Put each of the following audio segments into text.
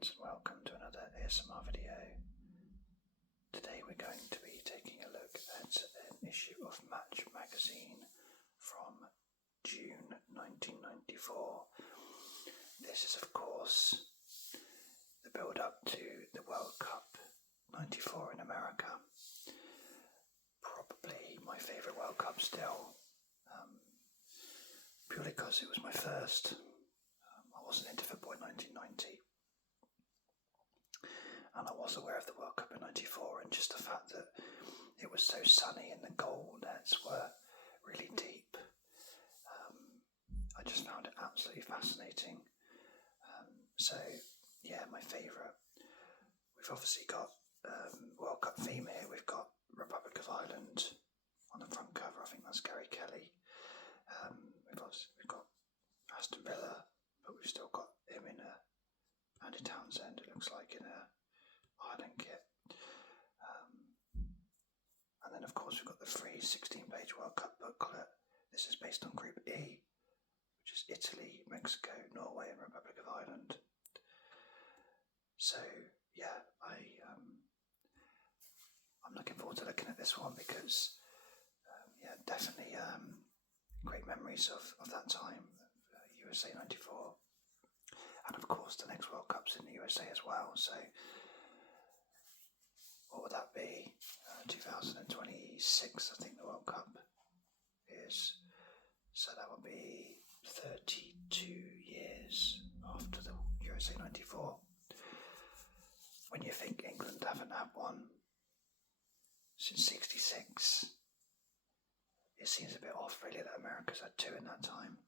friends, and welcome to another ASMR video. Today we're going to be taking a look at an issue of Match magazine from June 1994. This is of course the build-up to the World Cup 94 in America. Probably my favourite World Cup still, purely because it was my first. I wasn't into football in 1990. And I was aware of the World Cup in 94, and just the fact that it was so sunny and the goal nets were really deep, I just found it absolutely fascinating. So yeah, my favourite. We've obviously got World Cup theme here. We've got Republic of Ireland on the front cover. I think that's Gary Kelly. We've got Aston Villa, but we've still got him in Andy Townsend, it looks like, in a Ireland kit. And then of course we've got the free 16-page World Cup booklet. This is based on Group E, which is Italy, Mexico, Norway and Republic of Ireland. So yeah, I'm looking forward to looking at this one because definitely great memories of that time, USA 94. And of course the next World Cup's in the USA as well, so what would that be? 2026 I think the World Cup is, so that would be 32 years after the USA 94. When you think England haven't had one since 66, it seems a bit off really that America's had two in that time.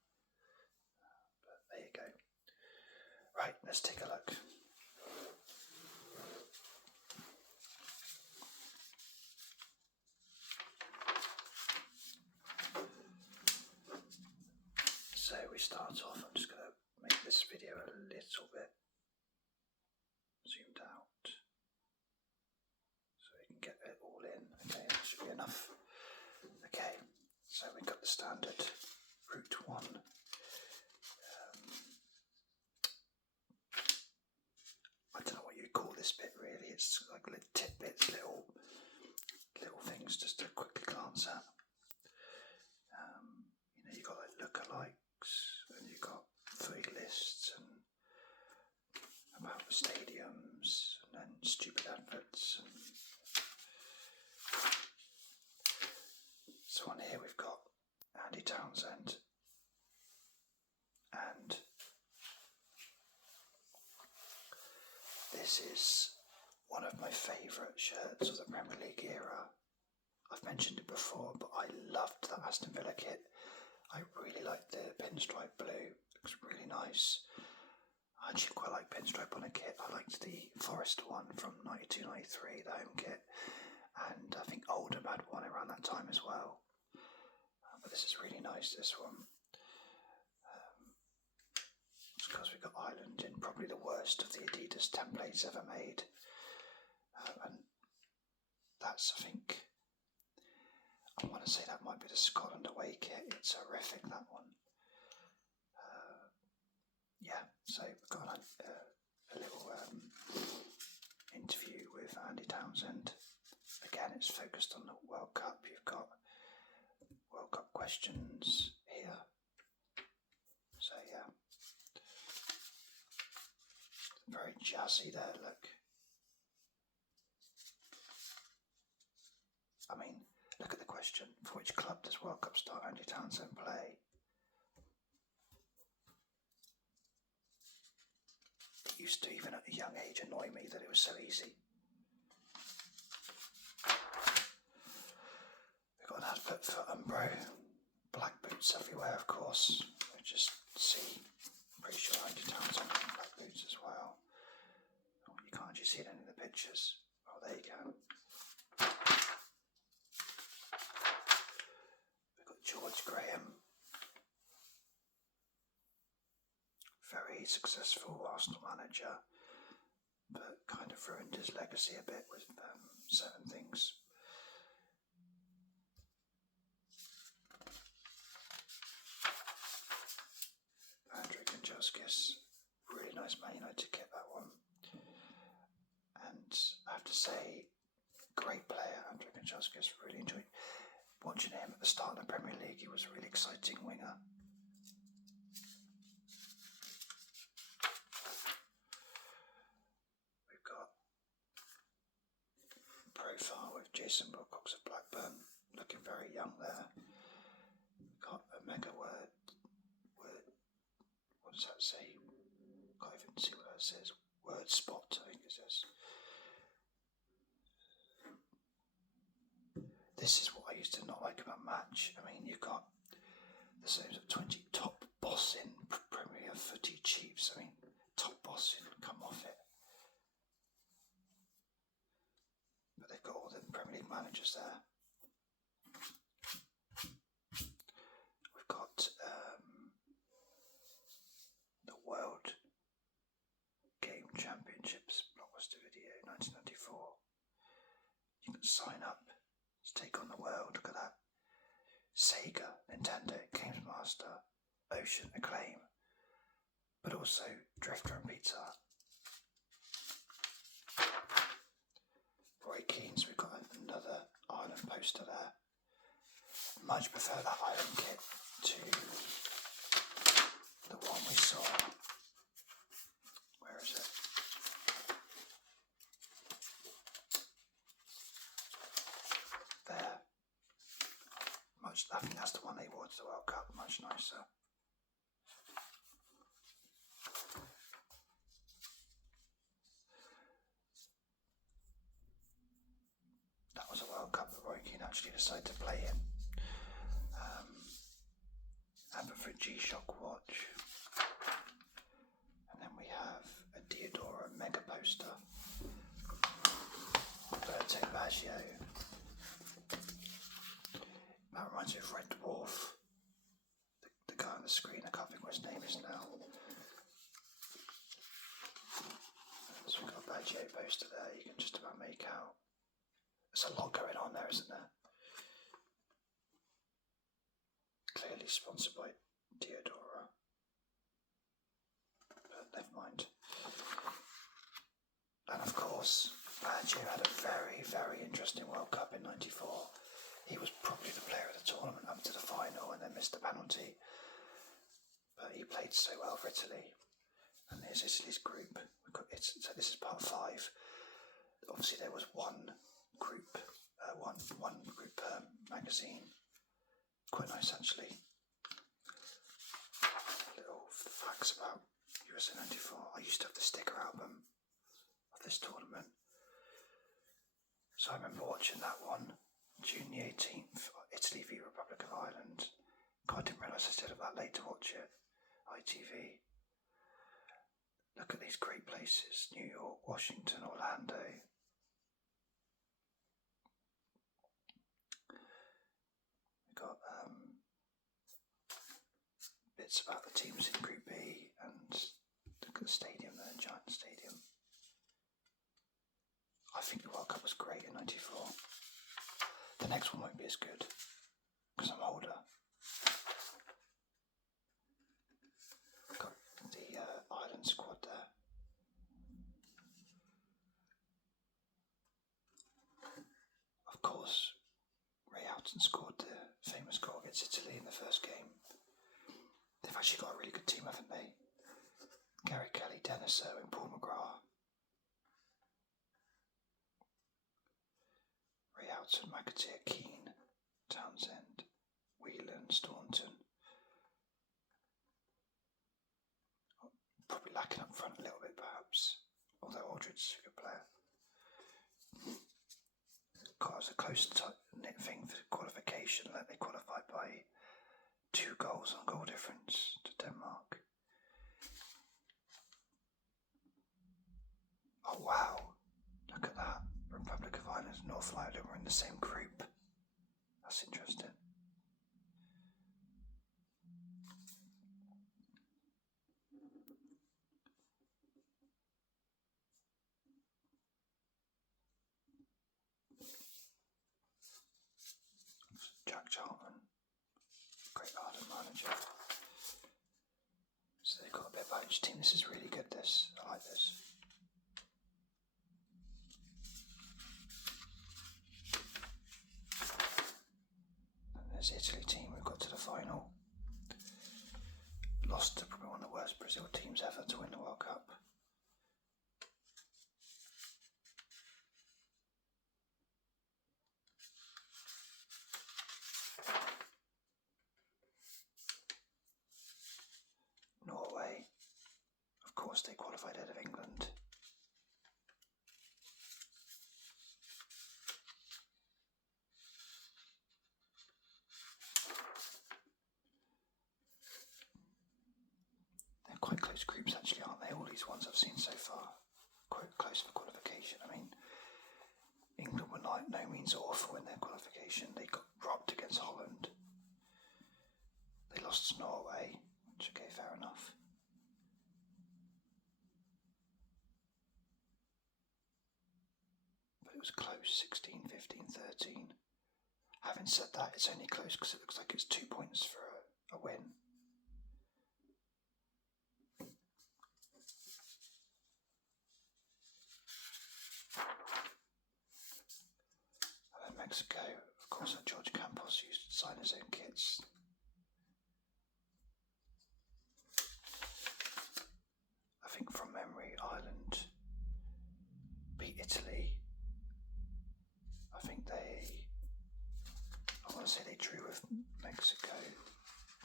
But there you go. Right, let's take a look. So we start off, I'm just going to make this video a little bit zoomed out so we can get it all in. Okay, that should be enough. Okay, so we've got the standard Route 1. I don't know what you call this bit really, it's like little tidbits, little things just to quickly glance at. You've got like lookalikes, and you've got food lists and about the stadiums, and then stupid adverts. So on here we've got Andy Townsend, and this is one of my favourite shirts of the Premier League era. I've mentioned it before, but I loved that Aston Villa kit. I really liked the pinstripe blue, looks really nice. I actually quite like pinstripe on a kit. I liked the Forest one from 92-93, the home kit, and I think Oldham had one around that time as well. But this is really nice, this one. It's because we've got Ireland in probably the worst of the Adidas templates ever made. And that's, I think, I want to say that might be the Scotland away kit. It's horrific, that one. So we've got a little interview with Andy Townsend. Again, it's focused on the World Cup. You've got World Cup questions here. So yeah, very jazzy there, look. I mean, look at the question. For which club does World Cup star Andy Townsend play? It used to, even at a young age, annoy me that it was so easy. We've got an advert for Umbro. Black boots everywhere, of course. We just see, I'm pretty sure Andy Townsend had black boots as well. Oh, you can't actually see it in any of the pictures. Oh, there you go. George Graham, very successful Arsenal manager, but kind of ruined his legacy a bit with certain things. Andrew Kanchelskis, really nice Man United kit, that one. say, great player, Andrew Kanchelskis. Really enjoyed watching him at the start of the Premier League. He was a really exciting winger. We've got profile with Jason Wilcox of Blackburn, looking very young there. We've got a mega word. What does that say? Can't even see what it says. Word spot, I think it says. This is what I used to not like about Match. I mean, you've got the same 20 top bossing Premier Footy Chiefs. I mean, top bossing, come off it. But they've got all the Premier League managers there. We've got the World Game Championships Blockbuster Video 1994. You can sign up to take on the world. Look at that. Sega, Nintendo, Games Master, Ocean, Acclaim, but also Drifter and Pizza Hut. Roy Keane's, we've got another Ireland poster there. Much prefer that Ireland kit to the one we saw. Where is it? There. I think that's the one they wore to the World Cup. Much nicer. That was a World Cup that Roy Keane actually decided to play in. Aberford G-Shock watch. And then we have a Diodora mega poster. Berto Baggio. That reminds me of Red Dwarf. The guy on the screen, I can't think what his name is now. So we've got a Baggio poster there, you can just about make out. There's a lot going on there, isn't there? Clearly sponsored by Diodora. But never mind. And of course, Baggio had a very, very interesting World Cup in '94. He was probably the player of the tournament up to the final and then missed the penalty. But he played so well for Italy. And here's Italy's group. So this is part 5. Obviously there was one group per magazine. Quite nice actually. Little facts about USA '94. I used to have the sticker album of this tournament. So I remember watching that one. June the 18th, Italy v Republic of Ireland. God, I didn't realise I stayed up that late to watch it. ITV. Look at these great places. New York, Washington, Orlando. We've got bits about the teams in Group B and look at the stadium there, Giant Stadium. I think the World Cup was great in '94. The next one won't be as good, because I'm older. Got the Ireland squad there. Of course, Ray Houghton scored the famous goal against Italy in the first game. They've actually got a really good team, haven't they? Gary Kelly, Dennis Irwin, Paul McGrath. Ray Houghton, McAteer, Keane, Townsend, Whelan, Staunton. Probably lacking up front a little bit perhaps, although Aldridge's a good player. God, it was a close knit thing for qualification. They qualified by 2 goals on goal difference to Denmark. Oh wow, look at that. Republic of Ireland and North Ireland were in the same group. That's interesting. Jack Charlton, great Ireland manager. So they've got a bit about each team. This is really good, this. I like this. course, they qualified ahead of England. They're quite close groups, actually, aren't they? All these ones I've seen so far, quite close for qualification. I mean, England were no means awful in their qualification. They got robbed against Holland. They lost to Norway, which, okay, fair enough. But it was close, 16, 15, 13. Having said that, it's only close because it looks like it's 2 points for a win. And then Mexico, of course, George Campos used to design his own kits. I think from memory, Ireland beat Italy. I think I want to say they drew with Mexico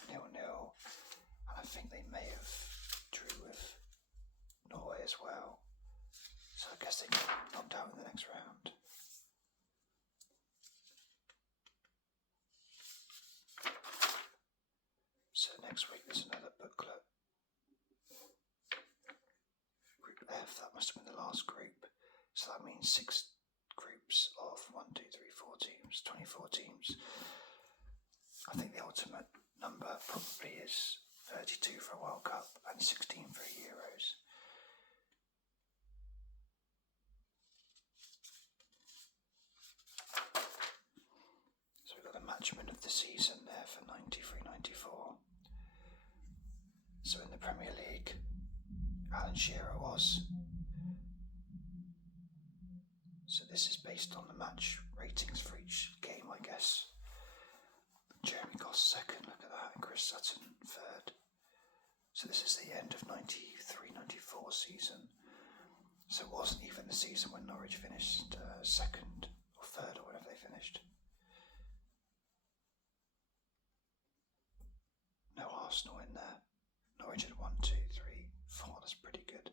0-0, and I think they may have drew with Norway as well. So I guess they got knocked out in the next round. So next week there's another booklet. Group F, that must have been the last group. So that means 6 groups of 1, 2, 3, 4 teams, 24 teams. I think the ultimate number probably is 32 for a World Cup and 16 for a Euros. So we've got the matchman of the season there for 93-94. So in the Premier League, Alan Shearer was. So this is based on the match ratings for each game, I guess. Jeremy Goss second, look at that, and Chris Sutton third. So this is the end of 93-94 season. So it wasn't even the season when Norwich finished second or third or whatever they finished. No Arsenal in there. Norwich had 1, 2, 3, 4, that's pretty good.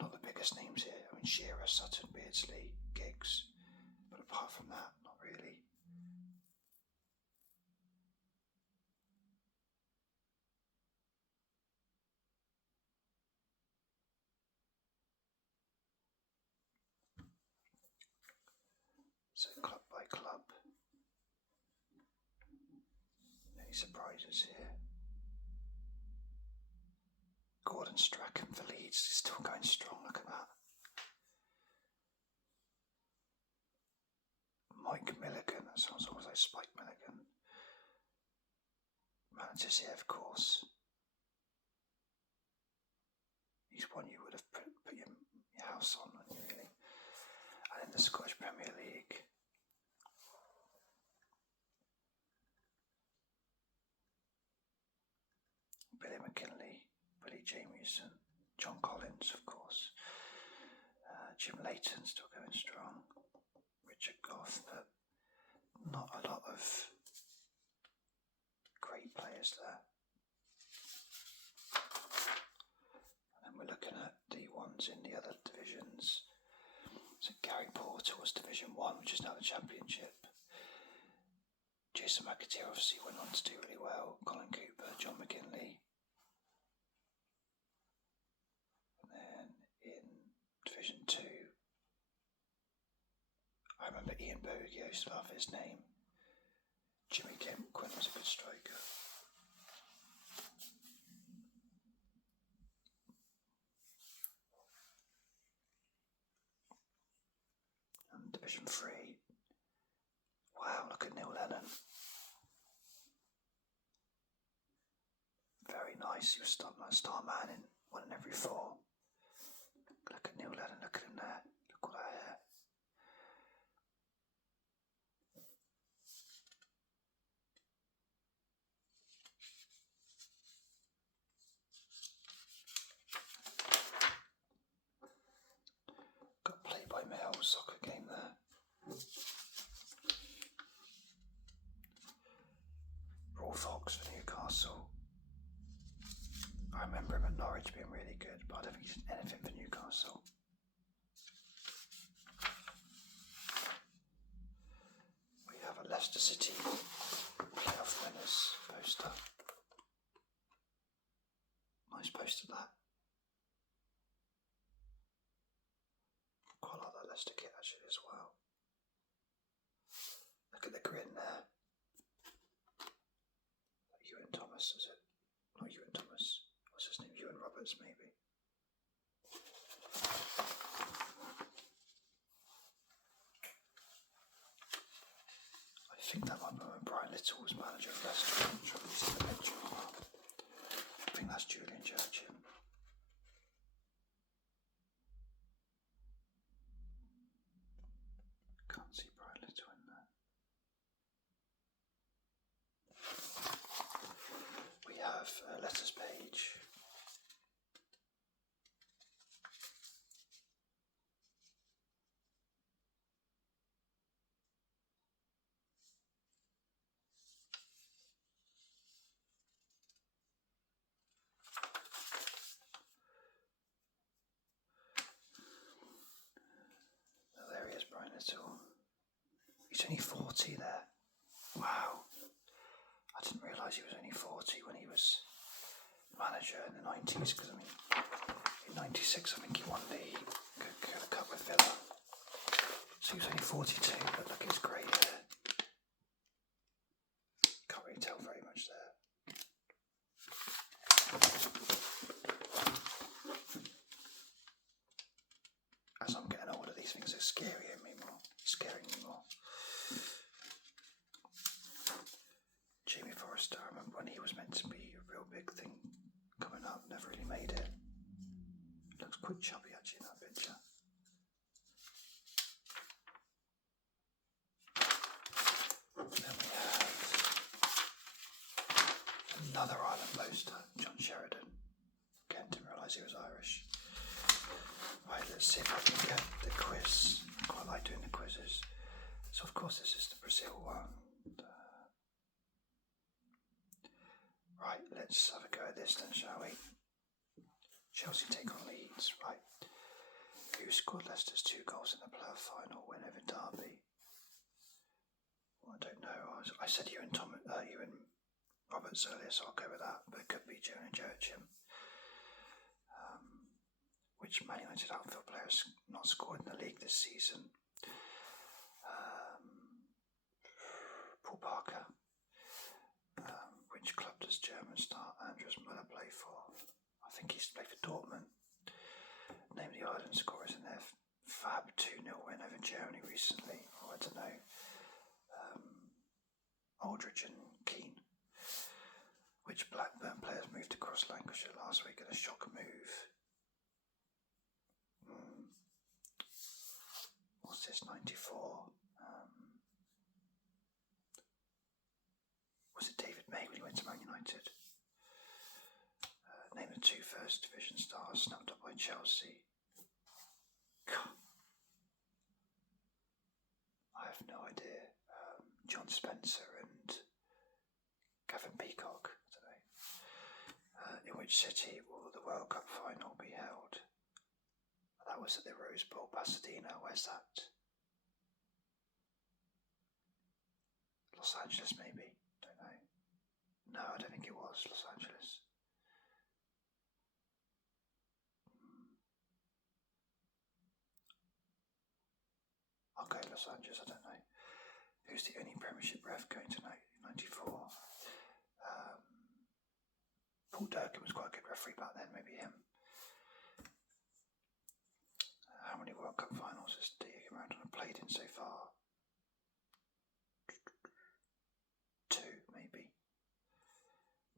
Not the biggest names here. I mean, Shearer, Sutton, Beardsley, Giggs. But apart from that, not really. So club by club. Any surprises here? Gordon Strachan for Leeds is still going strong, look at that. Mike Milligan, that sounds almost like Spike Milligan. Managers here, of course. He's one you would have put your house on, wouldn't you, really? And in the Scottish Premier League, Billy McKinley, Billy Jamieson, John Collins, of course. Jim Leighton still going strong. Richard Goff, but not a lot of great players there. And then we're looking at the ones in the other divisions. So Gary Porter was Division 1, which is now the Championship. Jason McAteer obviously went on to do really well. Colin Cooper, John McGinley. And then in Division 2, I remember Ian Bogie, I used to laugh at his name. Jimmy Quinn was a good striker. And Division 3. Wow, look at Neil Lennon. Very nice, he was star man in 1 in every 4. Look at Neil Lennon, look at him there. Look at that hair. Got Play by Mail soccer game there. Raw Fox for Newcastle. I remember him at Norwich being really good, but I don't think he's anything for Newcastle. We have a Leicester City playoff winners poster. Nice poster, that. Quite like that Leicester kit actually as well. Look at the grin there. Ewan Thomas, is it? Not Ewan Thomas. What's his name? Ewan Roberts, maybe. I think that might be when Brian Little was manager of Leicester. I'm sure he's in the picture as well. I think that's Julian Churchill. Can't see Brian Little in there. We have a letters page. Oh, there he is, Brian Little. He's only 40 there. Wow. I didn't realise he was only 40 when he was manager in the 90s, because I mean, in 96 I think he won the Cup with Villa. So he was only 42, but look at his grey hair. Can't really tell very much there. As I'm getting older, these things are scaring me more. Jamie Forrester, I remember when he was meant to be a real big thing coming up, never really made it. Looks quite chubby actually in that picture. Then we have another Ireland poster, John Sheridan. Again, didn't realise he was Irish. Right, let's see if I can get the quiz. I quite like doing the quizzes. So of course this is the Brazil one. Right, let's have a go at this then, shall we? Chelsea take on Leeds, right. Who scored Leicester's 2 goals in the playoff final win over Derby? Well, I don't know. I said Ewan Roberts earlier, so I'll go with that. But it could be Julian Churchill. Which Man United outfield player has not scored in the league this season? Paul Parker. Which club does German star Andreas Müller play for? I think he's played for Dortmund. Name the Ireland scorers in their fab 2-0 win over Germany recently. Oh, I don't know. Aldridge and Keane. Which Blackburn players moved across Lancashire last week in a shock move? What's this, 94? Was it David May when he went to Man United? Name the 2 first division stars snapped up by Chelsea. God. I have no idea. John Spencer and Gavin Peacock. I don't know. In which city will the World Cup final be held? That was at the Rose Bowl, Pasadena. Where's that? Los Angeles, maybe. Don't know. No, I don't think it was Los Angeles. I'll go Los Angeles, I don't know. Who's the only Premiership ref going tonight? 94. Paul Durkin was quite a good referee back then, maybe him. How many World Cup finals has Diego Maradona played in so far? 2, maybe.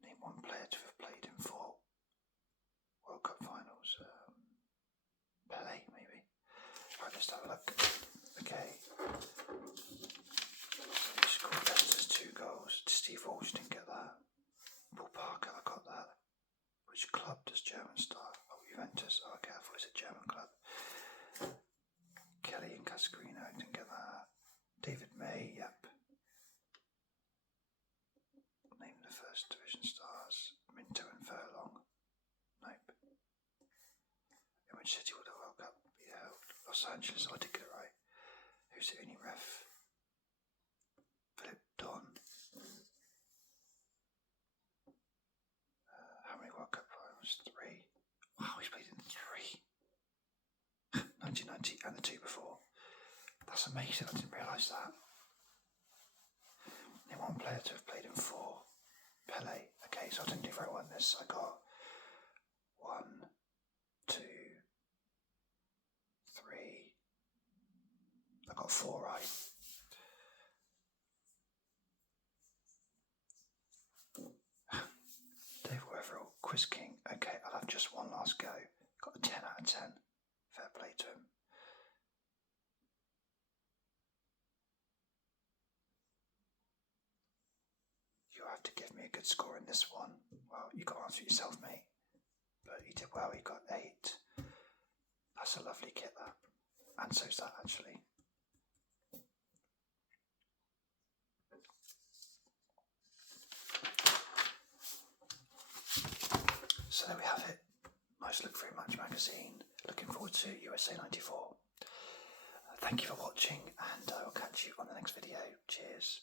Name 1 player to have played in 4 World Cup finals. Pelé, maybe. Right, let's have a look. Okay. He scored Leicester's 2 goals. Steve Walsh didn't get that. Paul Parker, I got that. Which club does German star? Oh, Juventus. Oh, okay, I thought it was a German club. Kelly and Cascarino, I didn't get that. David May, yep. Name the first division stars. Minto and Furlong. City will the World Cup be held? Los Angeles. I did get it right. Who's the only ref? Philip Don. How many World Cup finals? 3. Wow, he's played in 3. 1990 and the 2 before. That's amazing. I didn't realise that. Only one player to have played in 4. Pele. Okay, so I didn't do very well in this. I got 1, 2, 3. I got 4 right. Dave Weatherall, Quiz King. Okay, I'll have just one last go. Got a 10 out of 10. Fair play to him. You have to give me a good score in this one. Well, you got to answer yourself, mate. But you did well, you got 8. That's a lovely kit, that. And so's that, actually. So there we have it. Nice look through Match Magazine. Looking forward to USA 94. Thank you for watching, and I will catch you on the next video. Cheers.